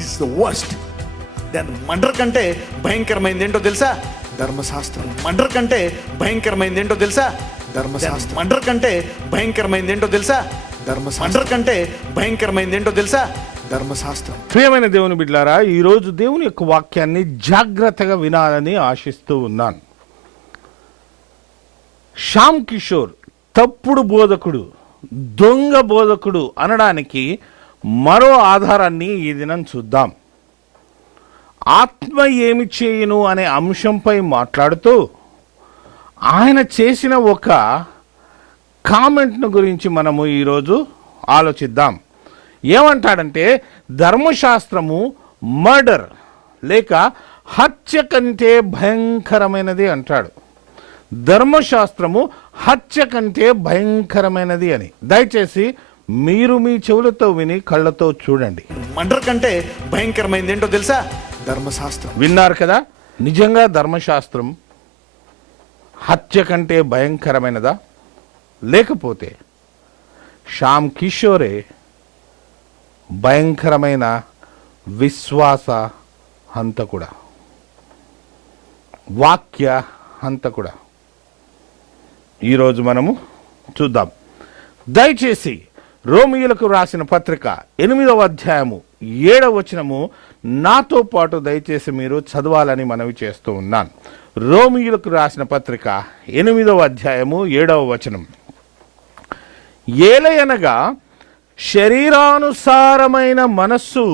Is the worst. దాని murder కంటే భయంకరమైంది ఏంటో తెలుసా? ధర్మశాస్త్రం. మర్డర్ కంటే భయంకరమైంది ఏంటో తెలుసా? ధర్మశాస్త్రం. మర్డర్ కంటే భయంకరమైంది ఏంటో తెలుసా? ధర్మశాస్త్రం. మర్డర్ కంటే భయంకరమైంది ఏంటో తెలుసా? ధర్మశాస్త్రం. ప్రియమైన దేవుని బిడ్డలారా, ఈరోజు దేవుని యొక్క వాక్యాన్ని జాగ్రత్తగా వినాలని ఆశిస్తూ ఉన్నాను. శ్యామ్ కిషోర్ తప్పుడు బోధకుడు, దొంగ బోధకుడు అనడానికి మరో ఆధారాన్ని ఈ దినం చూద్దాం. ఆత్మ ఏమి చేయును అనే అంశంపై మాట్లాడుతూ ఆయన చేసిన ఒక కామెంట్ను గురించి మనము ఈరోజు ఆలోచిద్దాం. ఏమంటాడంటే, ధర్మశాస్త్రము మర్డర్ లేక హత్య కంటే భయంకరమైనది అంటాడు. ధర్మశాస్త్రము హత్య కంటే భయంకరమైనది అని. దయచేసి మీరు మీ చెవులతో విని కళ్ళతో చూడండి. మర్డర్ కంటే భయంకరమైంది ఏంటో తెలుసా? ధర్మశాస్త్రం. విన్నారు కదా? నిజంగా ధర్మశాస్త్రం హత్య కంటే భయంకరమైనదా? లేకపోతే శ్యామ్ కిషోరే భయంకరమైన విశ్వాస హంతకుడా, వాక్య హంతకుడా? ఈరోజు మనము చూద్దాం. దయచేసి రోమియోలకు రాసిన పత్రిక 8వ అధ్యాయము 7వ వచనము నాతో పాటు దయచేసి మీరు చదవాలని మనవి చేస్తూ ఉన్నాను. రోమియోలకు రాసిన పత్రిక 8వ అధ్యాయము 7వ వచనం. ఏలయనగా శరీరానుసారమైన మనస్సు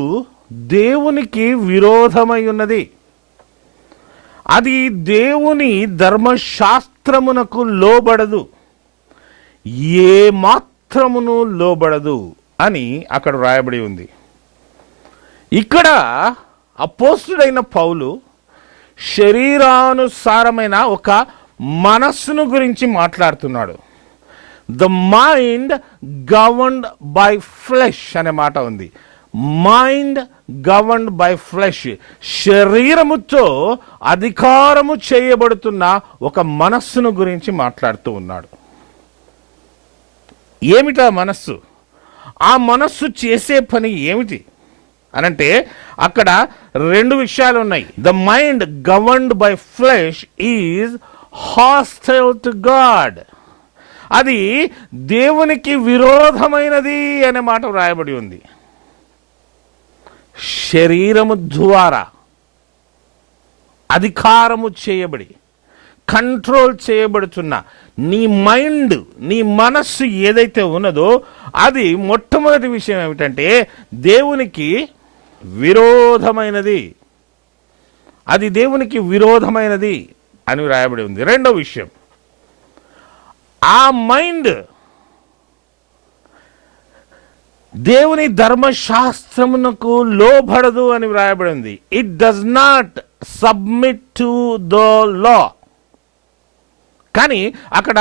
దేవునికి విరోధమై ఉన్నది, అది దేవుని ధర్మశాస్త్రమునకు లోబడదు, ఏ మాత్రమును లోబడదు అని అక్కడ రాయబడి ఉంది. ఇక్కడ అపోస్తుడైన పౌలు శరీరానుసారమైన ఒక మనస్సును గురించి మాట్లాడుతున్నాడు. The mind governed by flesh అనే మాట ఉంది. మైండ్ గవర్న్డ్ బై ఫ్లెష్, శరీరముతో అధికారము చేయబడుతున్న ఒక మనస్సును గురించి మాట్లాడుతూ ఉన్నాడు. ఏమిటా మనస్సు? ఆ మనస్సు చేసే పని ఏమిటి అనంటే అక్కడ రెండు విషయాలు ఉన్నాయి. The mind governed by flesh is hostile to God, అది దేవునికి విరోధమైనది అనే మాట వ్రాయబడి ఉంది. శరీరము ద్వారా అధికారము చేయబడి కంట్రోల్ చేయబడుతున్న నీ మైండ్, నీ మనస్సు ఏదైతే ఉన్నదో అది మొట్టమొదటి విషయం ఏమిటంటే దేవునికి విరోధమైనది. అది దేవునికి విరోధమైనది అని రాయబడి ఉంది. రెండో విషయం, ఆ మైండ్ దేవుని ధర్మశాస్త్రమునకు లోబడదు అని వ్రాయబడి ఉంది. It does not submit to the law. కానీ అక్కడ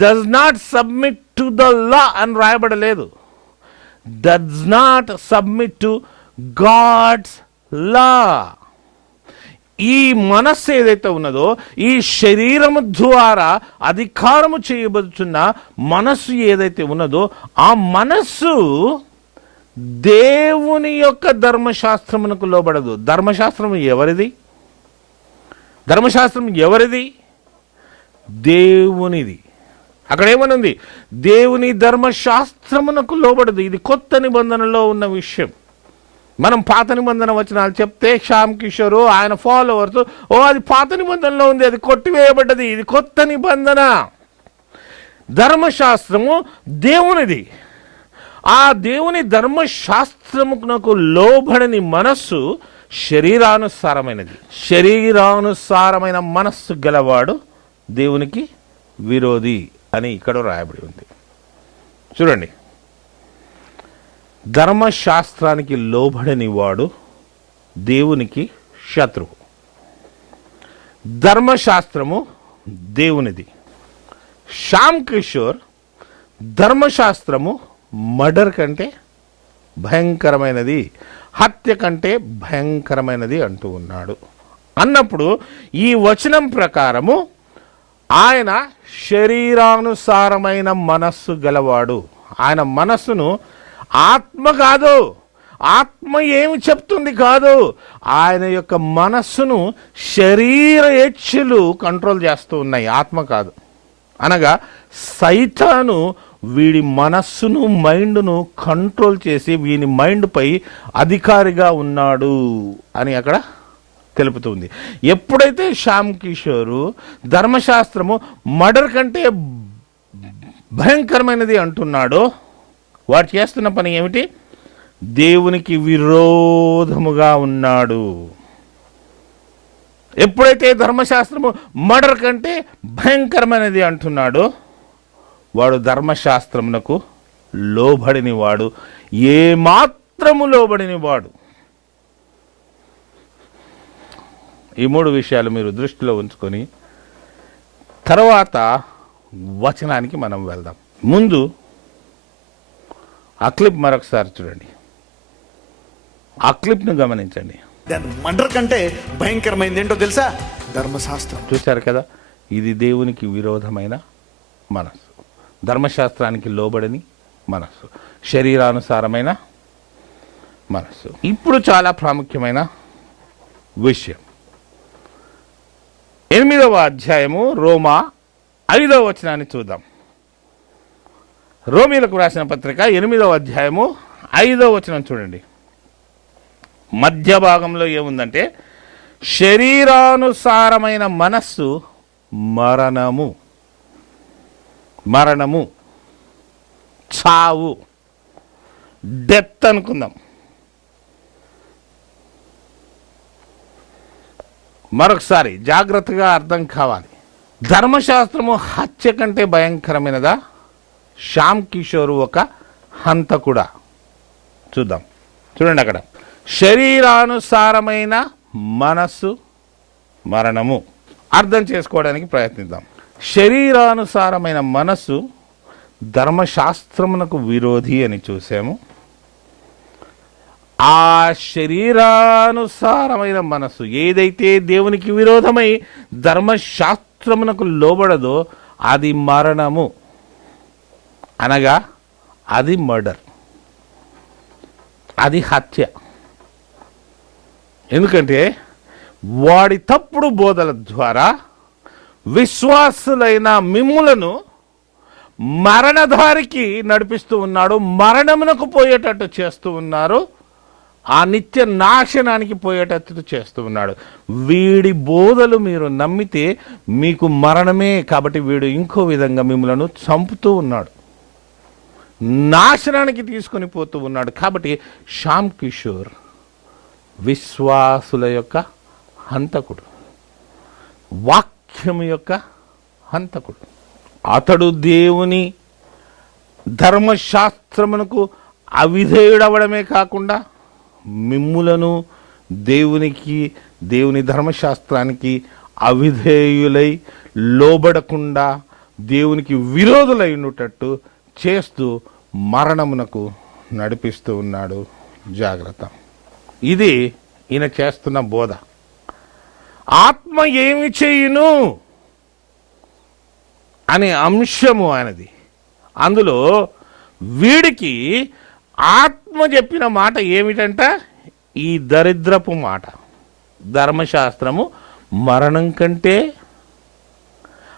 does not submit to the law అని రాయబడలేదు. Does not submit to God's law. ఈ మనస్సు ఏదైతే ఉన్నదో, ఈ శరీరము ద్వారా అధికారము చేయబడుతున్న మనస్సు ఏదైతే ఉన్నదో, ఆ మనస్సు దేవుని యొక్క ధర్మశాస్త్రమునకు లోబడదు. ధర్మశాస్త్రం ఎవరిది? ధర్మశాస్త్రం ఎవరిది? దేవునిది. అక్కడ ఏమనుంది? దేవుని ధర్మశాస్త్రమునకు లోబడదు. ఇది కొత్త నిబంధనలో ఉన్న విషయం. మనం పాత నిబంధన వచనాలు చెప్తే శ్యామ్ కిషోర్ ఆయన ఫాలోవర్స్, అది పాత నిబంధనలో ఉంది, అది కొట్టివేయబడ్డది, ఇది కొత్త నిబంధన. ధర్మశాస్త్రము దేవునిది. ఆ దేవుని ధర్మశాస్త్రమునకు లోబడని మనస్సు శరీరానుసారమైనది. శరీరానుసారమైన మనస్సు గలవాడు దేవునికి విరోధి అని ఇక్కడ రాయబడి ఉంది. చూడండి, ధర్మశాస్త్రానికి లోబడని వాడు దేవునికి శత్రువు. ధర్మశాస్త్రము దేవునిది. శ్యామ్ కిషోర్ ధర్మశాస్త్రము మర్డర్ కంటే భయంకరమైనది, హత్య కంటే భయంకరమైనది అంటూ ఉన్నాడు. అన్నప్పుడు ఈ వచనం ప్రకారము ఆయన శరీరానుసారమైన మనస్సు గలవాడు. ఆయన మనస్సును ఆత్మ కాదు, ఆత్మ ఏమి చెప్తుంది కాదు, ఆయన యొక్క మనస్సును శరీర ఇచ్ఛలు కంట్రోల్ చేస్తూ ఉన్నాయి, ఆత్మ కాదు. అనగా సైతాను వీడి మనస్సును మైండ్ను కంట్రోల్ చేసి వీని మైండ్పై అధికారిగా ఉన్నాడు అని అక్కడ తెలుపుతుంది. ఎప్పుడైతే శ్యామ్ కిషోరు ధర్మశాస్త్రము మర్డర్ కంటే భయంకరమైనది అంటున్నాడో, వాడు చేస్తున్న పని ఏమిటి? దేవునికి విరోధముగా ఉన్నాడు. ఎప్పుడైతే ధర్మశాస్త్రము మర్డర్ కంటే భయంకరమైనది అంటున్నాడో, వాడు ధర్మశాస్త్రమునకు లోబడిని వాడు, ఏమాత్రము లోబడిని వాడు. ఈ 3 విషయాలు మీరు దృష్టిలో ఉంచుకొని తర్వాత వచనానికి మనం వెళ్దాం. ముందు ఆ క్లిప్ మరొకసారి చూడండి, ఆ క్లిప్ను గమనించండి. మర్డర్ కంటే భయంకరమైంది ఏంటో తెలుసా? ధర్మశాస్త్రం. చూశారు కదా, ఇది దేవునికి విరోధమైన మనస్సు, ధర్మశాస్త్రానికి లోబడని మనస్సు, శరీరానుసారమైన మనస్సు. ఇప్పుడు చాలా ప్రాముఖ్యమైన విషయం, 8వ అధ్యాయము రోమా 5వ వచనాన్ని చూద్దాం. రోమీలకు రాసిన పత్రిక 8వ అధ్యాయము 5వ వచనం చూడండి. మధ్య భాగంలో ఏముందంటే, శరీరానుసారమైన మనస్సు మరణము, మరణము, చావు, డెత్ అనుకుందాం. మరొకసారి జాగ్రత్తగా అర్థం కావాలి. ధర్మశాస్త్రము హత్య కంటే భయంకరమైనదా? శ్యామ్ కిషోర్ ఒక హంతకుడా? చూద్దాం. చూడండి, అక్కడ శరీరానుసారమైన మనస్సు మరణము. అర్థం చేసుకోవడానికి ప్రయత్నిద్దాం. శరీరానుసారమైన మనస్సు ధర్మశాస్త్రమునకు విరోధి అని చూసాము. ఆ శరీరానుసారమైన మనస్సు ఏదైతే దేవునికి విరోధమై ధర్మశాస్త్రమునకు లోబడదో అది మరణము, అనగా అది మర్డర్, అది హత్య. ఎందుకంటే వాడి తప్పుడు బోధల ద్వారా విశ్వాసులైన మిమ్ములను మరణధారికి నడిపిస్తూ ఉన్నాడు, మరణమునకు పోయేటట్టు చేస్తూ ఉన్నారు, ఆ నిత్య నాశనానికి పోయేటట్టు చేస్తూ ఉన్నాడు. వీడి బోధలు మీరు నమ్మితే మీకు మరణమే. కాబట్టి వీడు ఇంకో విధంగా మిమ్మలను చంపుతూ ఉన్నాడు, నాశనానికి తీసుకొని పోతూ ఉన్నాడు. కాబట్టి శ్యామ్ కిషోర్ విశ్వాసుల యొక్క హంతకుడు, వాక్యము యొక్క హంతకుడు. అతడు దేవుని ధర్మశాస్త్రమునకు అవిధేయుడవడమే కాకుండా మిమ్ములను దేవుని ధర్మశాస్త్రానికి అవిధేయులై లోబడకుండా దేవునికి విరోధులై ఉన్నట్టు చేస్తూ మరణమునకు నడిపిస్తూ ఉన్నాడు. జాగ్రత్త. ఇది ఈయన చేస్తున్న బోధ. ఆత్మ ఏమి చేయును అనే అంశము ఆయనది. అందులో వీడికి ఆత్మ చెప్పిన మాట ఏమిటంట? ఈ దరిద్రపు మాట, ధర్మశాస్త్రము మరణం కంటే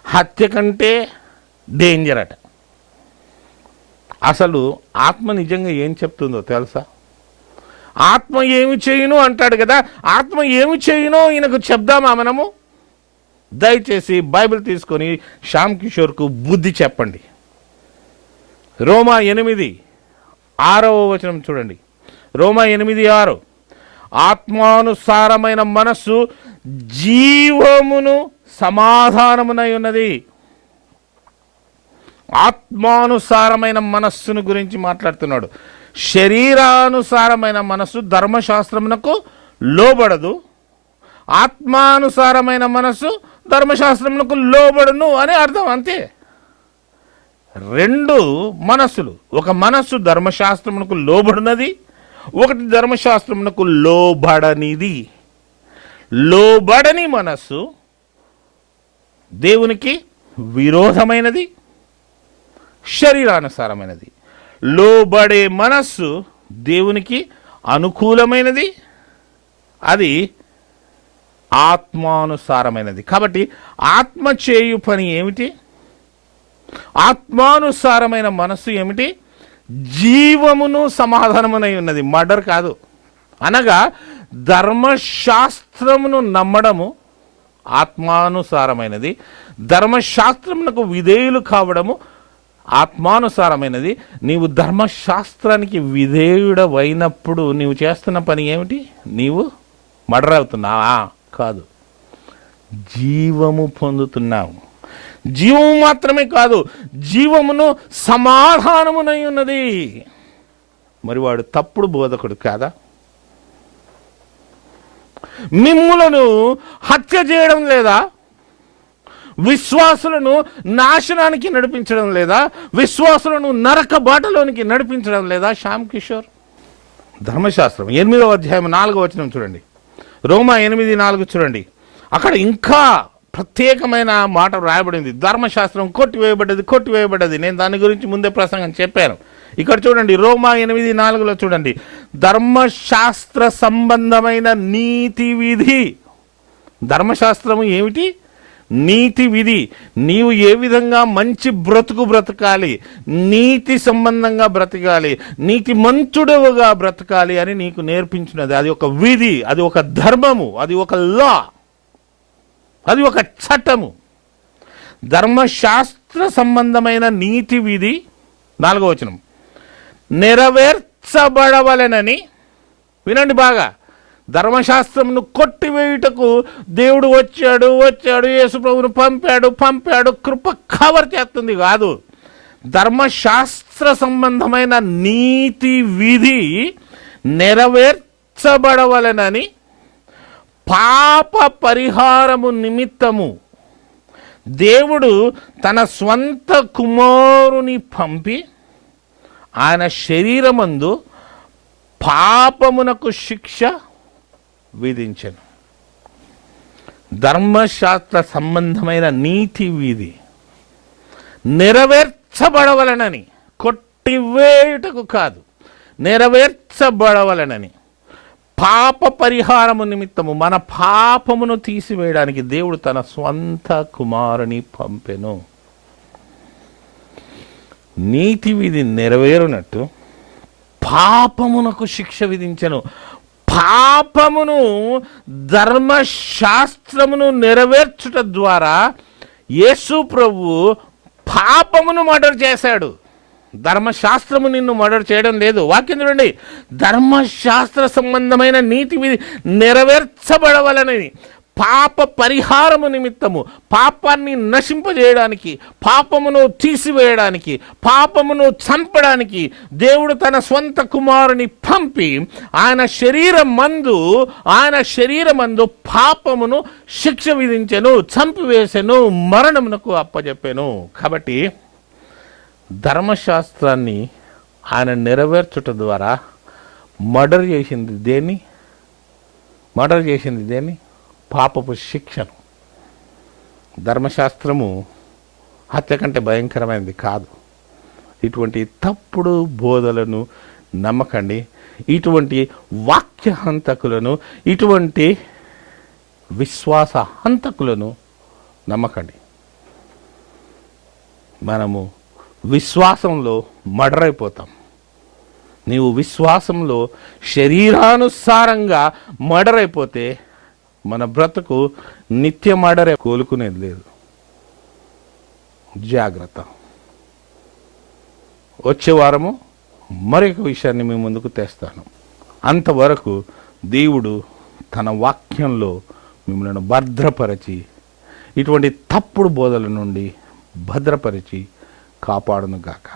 హత్య కంటే డేంజర్ అట. అసలు ఆత్మ నిజంగా ఏం చెప్తుందో తెలుసా? ఆత్మ ఏమి చేయును అంటాడు కదా, ఆత్మ ఏమి చేయునో ఈయనకు చెప్దామా మనము? దయచేసి బైబిల్ తీసుకొని శ్యామ్ కిషోర్కు బుద్ధి చెప్పండి. రోమా 8:6 వచనం చూడండి. రోమా 8:6, ఆత్మానుసారమైన మనస్సు జీవమును సమాధానమునై ఉన్నది. ఆత్మానుసారమైన మనస్సును గురించి మాట్లాడుతున్నాడు. శరీరానుసారమైన మనస్సు ధర్మశాస్త్రమునకు లోబడదు, ఆత్మానుసారమైన మనస్సు ధర్మశాస్త్రమునకు లోబడును అని అర్థం. అంతే. 2 మనస్సులు. ఒక మనస్సు ధర్మశాస్త్రమునకు లోబడినది, ఒకటి ధర్మశాస్త్రమునకు లోబడనిది. లోబడని మనస్సు దేవునికి విరోధమైనది, శరీరానుసారమైనది. లోబడే మనస్సు దేవునికి అనుకూలమైనది, అది ఆత్మానుసారమైనది. కాబట్టి ఆత్మ చేయు పని ఏమిటి? ఆత్మానుసారమైన మనస్సు ఏమిటి? జీవమును సమాధానమునై ఉన్నది, మర్డర్ కాదు. అనగా ధర్మశాస్త్రమును నమ్మడము ఆత్మానుసారమైనది, ధర్మశాస్త్రమునకు విధేయులు కావడము ఆత్మానుసారమైనది. నీవు ధర్మశాస్త్రానికి విధేయుడవైనప్పుడు నీవు చేస్తున్న పని ఏమిటి? నీవు మర్డర్ అవుతున్నావా? కాదు, జీవము పొందుతున్నావు. జీవము మాత్రమే కాదు, జీవమును సమాధానమునై ఉన్నది. మరి వాడు తప్పుడు బోధకుడు కాదా? మిమ్ములను హత్య చేయడం లేదా? విశ్వాసులను నాశనానికి నడిపించడం లేదా? విశ్వాసులను నరక బాటలోనికి నడిపించడం లేదా? శ్యామ్ కిషోర్. ధర్మశాస్త్రం 8వ అధ్యాయం 4వ వచనం చూడండి, రోమా 8:4 చూడండి. అక్కడ ఇంకా ప్రత్యేకమైన మాట రాయబడింది. ధర్మశాస్త్రం కొట్టివేయబడ్డది. నేను దాని గురించి ముందే ప్రసంగం చెప్పాను. ఇక్కడ చూడండి, రోమా 8:4 చూడండి, ధర్మశాస్త్ర సంబంధమైన నీతి విధి. ధర్మశాస్త్రము ఏమిటి? నీతి విధి. నీవు ఏ విధంగా మంచి బ్రతకాలి, నీతి సంబంధంగా బ్రతకాలి, నీతి మంతుడుగా బ్రతకాలి అని నీకు నేర్పించినది. అది ఒక విధి, అది ఒక ధర్మము, అది ఒక లా, అది ఒక చట్టము. ధర్మశాస్త్ర సంబంధమైన నీతి విధి 4వ వచనం, నెరవేర్చబడవలెనని. వినండి బాగా, ధర్మశాస్త్రమును కొట్టివేయుటకు దేవుడు వచ్చాడు, యేసు ప్రభువును పంపాడు, కృప కవర్ చేస్తుంది కాదు. ధర్మశాస్త్ర సంబంధమైన నీతి విధి నెరవేర్చబడవలెనని పాప పరిహారము నిమిత్తము దేవుడు తన స్వంత కుమారుని పంపి ఆయన శరీరమందు పాపమునకు శిక్ష విధించెను. ధర్మశాస్త్ర సంబంధమైన నీతి విధి నెరవేర్చబడవలనని, కొట్టివేయుటకు కాదు, నెరవేర్చబడవలనని పాప పరిహారము నిమిత్తము, మన పాపమును తీసివేయడానికి దేవుడు తన స్వంత కుమారుని పంపెను. నీతి విధి నెరవేరునట్టు పాపమునకు శిక్ష విధించెను. పాపమును, ధర్మశాస్త్రమును నెరవేర్చుట ద్వారా యేసు ప్రభువు పాపమును మర్డర్ చేశాడు. ధర్మశాస్త్రము నిన్ను మర్డర్ చేయడం లేదు. వాక్యం చూడండి, ధర్మశాస్త్ర సంబంధమైన నీతి విధి నెరవేర్చబడవలనని పాప పరిహారము నిమిత్తము, పాపాన్ని నశింపజేయడానికి, పాపమును తీసివేయడానికి, పాపమును చంపడానికి దేవుడు తన స్వంత కుమారుని పంపి ఆయన శరీరమందు పాపమును శిక్ష విధించెను, చంపివేసెను, మరణమునకు అప్పజెప్పెను. కాబట్టి ధర్మశాస్త్రాన్ని ఆయన నెరవేర్చుట ద్వారా మర్డర్ చేసింది దేన్ని? పాపపు శిక్షను. ధర్మశాస్త్రము హత్య కంటే భయంకరమైనది కాదు. ఇటువంటి తప్పుడు బోధలను నమ్మకండి. ఇటువంటి వాక్య హంతకులను, ఇటువంటి విశ్వాస హంతకులను నమ్మకండి. మనము విశ్వాసంలో మర్డర్ అయిపోతాం. నీవు విశ్వాసంలో శరీరానుసారంగా మర్డర్ అయిపోతే మన బ్రతుకు నిత్య మర్డరే, కోలుకునేది లేదు. జాగ్రత్త. వచ్చే వారము మరొక విషయాన్ని మీ ముందుకు తెస్తాను. అంతవరకు దేవుడు తన వాక్యంలో మిమ్మల్ని భద్రపరిచి, ఇటువంటి తప్పుడు బోధల నుండి భద్రపరిచి కాపాడును గాక.